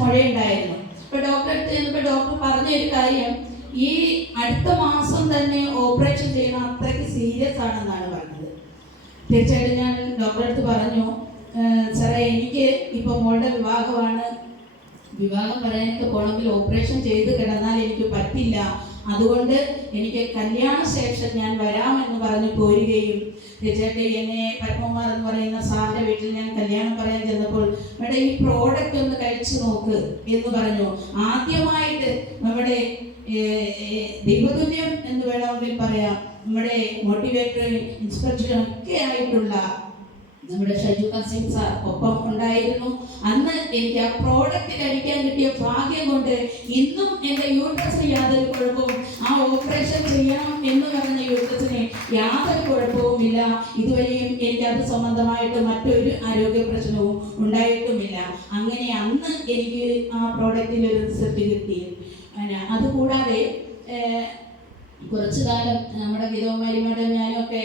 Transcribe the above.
മുഴയുണ്ടായിരുന്നു. ഇപ്പോൾ ഡോക്ടറെ അടുത്ത് ചെന്നപ്പോൾ ഡോക്ടർ പറഞ്ഞ ഒരു കാര്യം, ഈ അടുത്ത മാസം തന്നെ ഓപ്പറേഷൻ ചെയ്യണം, അത്രയ്ക്ക് സീരിയസ് ആണെന്നാണ് പറഞ്ഞത്. തീർച്ചയായിട്ടും ഞാൻ ഡോക്ടറെ അടുത്ത് പറഞ്ഞു, സാറേ എനിക്ക് ഇപ്പോൾ മോളുടെ വിവാഹമാണ്, വിവാഹം പറയാനൊക്കെ പോകണമെങ്കിൽ ഓപ്പറേഷൻ ചെയ്ത് കിടന്നാൽ എനിക്ക് പറ്റില്ല, അതുകൊണ്ട് എനിക്ക് കല്യാണ ശേഷം ഞാൻ വരാമെന്ന് പറഞ്ഞ് പോരുകയും, തീർച്ചയായിട്ടും എന്നെ പത്മകുമാർ എന്ന് പറയുന്ന സാറിൻ്റെ വീട്ടിൽ ഞാൻ കല്യാണം പറയാൻ ചെന്നപ്പോൾ ഇവിടെ ഈ പ്രോഡക്റ്റ് ഒന്ന് കഴിച്ചു നോക്ക് എന്ന് പറഞ്ഞു. ആദ്യമായിട്ട് നമ്മുടെ ദൈവതുല്യം എന്ന് വേണമെങ്കിൽ പറയാം, നമ്മുടെ മോട്ടിവേറ്ററും ഇൻസ്പെക്ടറും ഒക്കെ ആയിട്ടുള്ള നമ്മുടെ ഷജു കസിം സാർ ഒപ്പം ഉണ്ടായിരുന്നു. അന്ന് എനിക്ക് ആ പ്രോഡക്റ്റ് കഴിക്കാൻ കിട്ടിയ ഭാഗ്യം കൊണ്ട് ഇന്നും എൻ്റെ യൂട്രസിന് യാതൊരു കുഴപ്പവും, ആ ഓപ്പറേഷൻ ചെയ്യണം എന്ന് പറഞ്ഞ യൂട്രസിന് യാതൊരു കുഴപ്പവുമില്ല. ഇതുവരെയും എനിക്ക് അത് സംബന്ധമായിട്ട് മറ്റൊരു ആരോഗ്യ പ്രശ്നവും ഉണ്ടായിട്ടുമില്ല. അങ്ങനെ അന്ന് എനിക്ക് ആ പ്രോഡക്റ്റിൽ ഒരു റിസൾട്ട് കിട്ടി. അതുകൂടാതെ കുറച്ചു കാലം നമ്മുടെ ഗീതകുമാരിമാരും ഞാനും ഒക്കെ